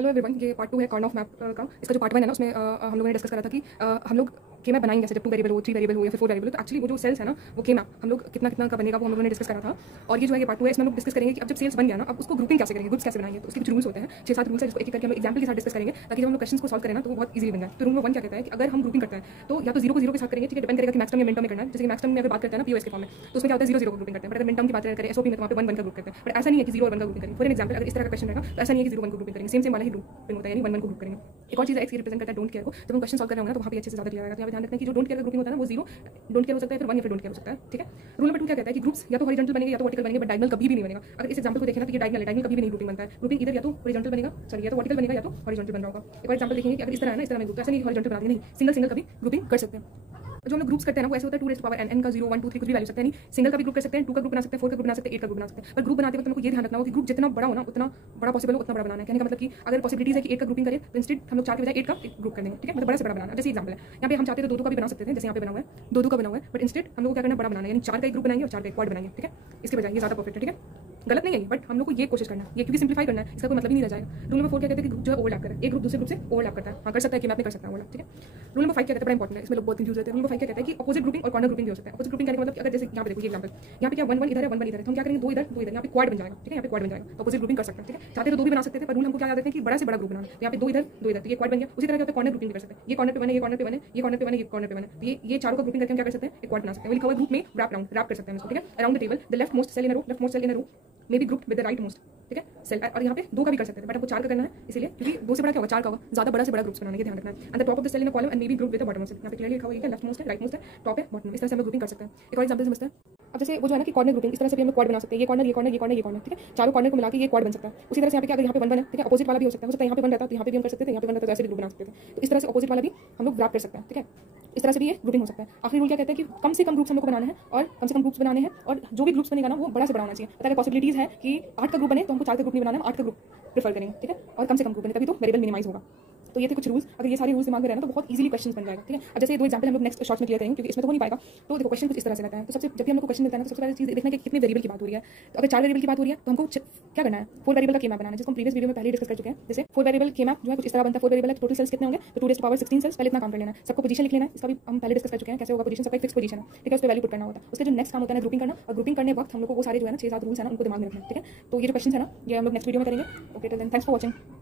Hello everyone, ये part 2 है Karnaugh map का। इसका जो पार्ट 1 है ना, उसमें हम लोगों ने डिस्कस करा था कि हम लोग के मैप बनाएंगे, जैसे जब 2 वेरिएबल हो, 3 वेरिएबल हो या फिर 4 वेरिएबल हो, तो एक्चुअली वो जो सेल्स है ना, वो के मैप हम लोग कितना कितना का बनेगा वो हम लोगों ने डिस्कस करा था। और ये जो है ये पार्ट 2 है, इसमें हम लोग डिस्कस करेंगे कि अब जब सेल्स बन गया ना, अब उसको ग्रुपिंग कैसे करेंगे, ग्रुप्स कैसे बनाएंगे। तो उसके कुछ रूल्स होते हैं, 6-7 रूल्स है, जिसको एक एक करके हम एग्जाम्पल के साथ डिस्कस करेंगे, ताकि जब हम लोग क्वेश्चन को सॉल्व करें ना तो वो बहुत ईजिली बन जाए। तो रूल नंबर 1 क्या कहता है कि अगर हम ग्रुपिंग करते हैं तो या तो 0 को 0 के साथ करेंगे, ठीक है, डिपेंड करेगा कि मैक्स टर्म या मिन टर्म में करना है। जैसे कि मैक्स टर्म में अगर बात करते हैं ना पीओएस के फॉर्म में, तो उसमें क्या होता है 0 0 को ग्रुपिंग करते हैं। बट अगर मिन टर्म की बात करें एसओपी में, तो वहाँ पे 1 1 का ग्रुप करते हैं। बट ऐसा नहीं है कि 0 और 1 का ग्रुपिंग करेंगे। फॉर एग्जाम्पल अगर इस तरह का क्वेश्चन रहेगा तो ऐसा नहीं है कि 0 1 को ग्रुपिंग करेंगे, सेम वाला ही ग्रुपिंग होता है, यानी 1 1 को ग्रुप करेंगे। एक और चीज़ है एक्स रिप्रेजेंट करता है डोंट केयर को। जब हम क्वेश्चन सॉल्व कर रहे होंगे ना तो वहाँ पे अच्छे से ज़्यादा क्लियर आएगा। तो यहाँ पे ध्यान रखना है कि जो डोंट केयर का ग्रुपिंग होता है ना वो 0 डोंट केयर हो सकता है, फिर 1 या फिर डोंट केयर हो सकता है, ठीक है। रूल नंबर 2 क्या कहता है कि ग्रुप्स या तो हॉरिजॉन्टल बनेंगे या तो वर्टिकल बनेंगे, बट डायगोनल कभी भी नहीं बनेगा। अगर इस एग्जांपल को देखें ना तो ये डायगोनल है, डायगोनल कभी भी नहीं ग्रुपिंग बनता है। ग्रुपिंग इधर या तो हॉरिजॉन्टल बनेगा, सॉरी या तो वर्टिकल बनेगा या तो हॉरिजॉन्टल बन रहा होगा। एक और एग्जांपल देखेंगे कि अगर इस तरह है ना, इस तरह में ग्रुप, तो ऐसा नहीं हॉरिजॉन्टल बना देंगे, नहीं, सिंगल सिंगल कभी ग्रुपिंग कर सकते हैं। जो हम लोग ग्रुप्स करते हैं ना वो ऐसे होता है 2 raise to power n, n का 0 1 2 3 कुछ भी वैल्यू सकते हैं, नहीं सिंगल का भी ग्रुप कर सकते हैं, 2 का ग्रुप बना सकते हैं, 4 का ग्रुप बना सकते हैं, 8 का ग्रुप बना सकते हैं। पर ग्रुप बनाते वक्त हमको ये ध्यान रखना होगा कि ग्रुप जितना बड़ा हो ना उतना बड़ा पॉसिबल हो उतना बड़ा बनाना है। कहने का मतलब कि अगर पॉसिबिलिटीज है कि 8 का ग्रुपिंग करें तो इंस्टेड हम लोग 4 के बजाय 8 का एक ग्रुप कर देंगे, ठीक है, मतलब बड़ा से बड़ा बनाना। जैसे एग्जांपल है यहाँ पे हम चाहते तो 2 का भी बना सकते थे, जैसे यहाँ पे बना हुआ है 2 का बना हुआ है, बट इंस्टेड हम लोग क्या करना है, बड़ा बनाना है, यानी 4 का एक ग्रुप बनाएंगे और 4 का एक क्वाड बनाएंगे, ठीक है। इसके बजाय ये ज़्यादा परफेक्ट है, ठीक है, गलत नहीं है, बट हम लोग को ये कोशिश करना है, ये क्योंकि सिंप्लीफाई करना है, इसका कोई मतलब ही नहीं रह जाएगा। रूल नंबर 4 क्या कहते हैं कि ग्रुप जो है ओवरलैप करे, एक ग्रुप दूसरे ग्रुप से ओवरलैप करता है, हाँ कर सकता है कि मैप नहीं कर सकता ओवरलैप, ठीक है। रूल नंबर 5 क्या कहता है, बड़ा इंपॉर्टेंट है, इसमें लोग बहुत कंफ्यूज होते हैं। रूल नंबर 5 क्या कहता है कि अपोजिट ग्रुपिंग और कॉर्नर ग्रुपिंग भी हो सकता है। अपोजिट ग्रुपिंग करने का मतलब कि अगर जैसे यहाँ पे देखो ये एग्जांपल, यहाँ पे क्या 1 1 इधर है 1 1 इधर है, तो हम क्या करेंगे 2 इधर 2 इधर, यहाँ पे क्वाड बन जाएगा, ठीक है, यहाँ पे क्वाड बन जाएगा, तो अपोजिट ग्रुपिंग कर सकते हैं, ठीक है। चाहते तो 2 भी बना सकते थे, पर रूल हमको क्या याद देते हैं कि बड़ा से बड़ा ग्रुप बनाना है। यहाँ पे 2 इधर 2 इधर, तो ये क्वाड बन गया। उसी तरह क्या होता है कॉर्नर ग्रुपिंग भी कर सकते हैं, ये कॉर्नर पे बने, ये कॉर्नर पे बने, ये कॉर्नर पे बने, ये कॉर्नर पे बने, तो ये चारों का ग्रुपिंग करके हम क्या कर सकते हैं, एक क्वाड बना सकते हैं। लिखा हुआ ग्रुप में रैप राउंड रैप कर सकते हैं इसको, ठीक है। Around the table the left most cell in a row, left most cell in a row may be group with the right most, ठीक है, सेल। और यहाँ पे 2 का भी कर सकते हैं, बट आपको 4 का करना है, इसलिए क्योंकि 2 से बड़ा क्या होगा 4 का होगा, ज़्यादा बड़ा से बड़ा ग्रुप्स बनाने के ध्यान रखना है। And the top of the cell in a column and may be group with the bottom of cell, यहाँ पे क्लियरली लिखा हुआ है लेफ्ट मोस्ट है, राइट मोस्ट है, टॉप है, बॉटम, इस तरह से हम ग्रुपिंग कर सकते हैं। एक और एग्जांपल समझते हैं। अब जैसे वो जो है ना कि कॉर्नर ग्रुपिंग, इस तरह से भी हम लोग क्वाड बना सकते हैं, ये कॉर्नर ये कॉर्नर ये कॉर्नर ये कॉर्नर, ठीक है, चारों कॉर्नर को मिला के ये क्वाड बन सकता है। उसी तरह से यहाँ पे क्या, अगर यहाँ पे 1 1 है, ठीक है, अपोजिट वाला भी हो सकता है यहाँ पे 1 रहता तो यहाँ पे भी हम कर सकते थे, यहाँ पे 1 रहता तो ऐसे भी ग्रुप बना सकते थे। तो इस तरह से अपोजिट वाला भी हम लोग रैप कर सकते हैं, ठीक है, इस तरह से भी ये ग्रुपिंग हो सकता है। आखिरी रूल क्या कहता है कि कम से कम ग्रुप्स हम लोग को बनाना है, और कम से कम ग्रुप्स बनाने हैं, और जो भी ग्रुप्स बनेगा ना वो बड़ा से बड़ा होना चाहिए। अगर पॉसिबिलिटीज है कि 8 का ग्रुप बने तो हमको 4 का ग्रुप नहीं बनाना है, 8 का ग्रुप प्रेफर करेंगे, ठीक है, और कम से कम ग्रुप बने तभी तो वेरिएबल मिनिमाइज होगा। तो ये थे कुछ रूल्स, अगर ये सारे रूल्स दिमाग में रहना तो बहुत इजीली क्वेश्चन बन जाएगा, ठीक है। अब जैसे 2 एग्जांपल हम लोग नेक्स्ट शॉर्ट्स में क्लियर करेंगे क्योंकि इसमें तो हो नहीं पाएगा। तो देखो क्वेश्चन कुछ इस तरह से रहता है। तो सबसे जब भी हम लोग क्वेश्चन मिलता है ना तो सबसे पहले चीज़ देखना है कि कितने वेरिएबल की बात हो रही है। तो अगर 4 वेरिएबल की बात हो रही है तो हमको क्या करना है, 4 वेरिएबल का के मैप बनाना है, जिसको हम प्रीवियस वीडियो में पहले डिस्कस कर चुके हैं। जैसे 4 वेरिएबल के मैप जो है कुछ इस तरह बनता है। 4 वेरिएबल है, टोटल सेल्स कितने होंगे, तो 2 रेज़ टू पावर 16 सेल्स। पहले इतना काम कर लेना है, सबको पोजीशन लिख लेना है, इसका भी हम पहले डिस्कस कर चुके हैं कैसे होगा पोजीशन, सबका एक फिक्स पोजीशन है, ठीक है, उस पे वैल्यू पुट करना होता है। उसके जो नेक्स्ट काम होता है ग्रुपिंग करना, और ग्रुपिंग करने वक्त हम लोग को वो सारे जो है ना 6-7 रूल्स है ना उनको दिमाग में रखना है, ठीक है। तो ये जो क्वेश्चन है ना ये हम लोग नेक्स्ट वीडियो में करेंगे। Okay, till then thanks for watching.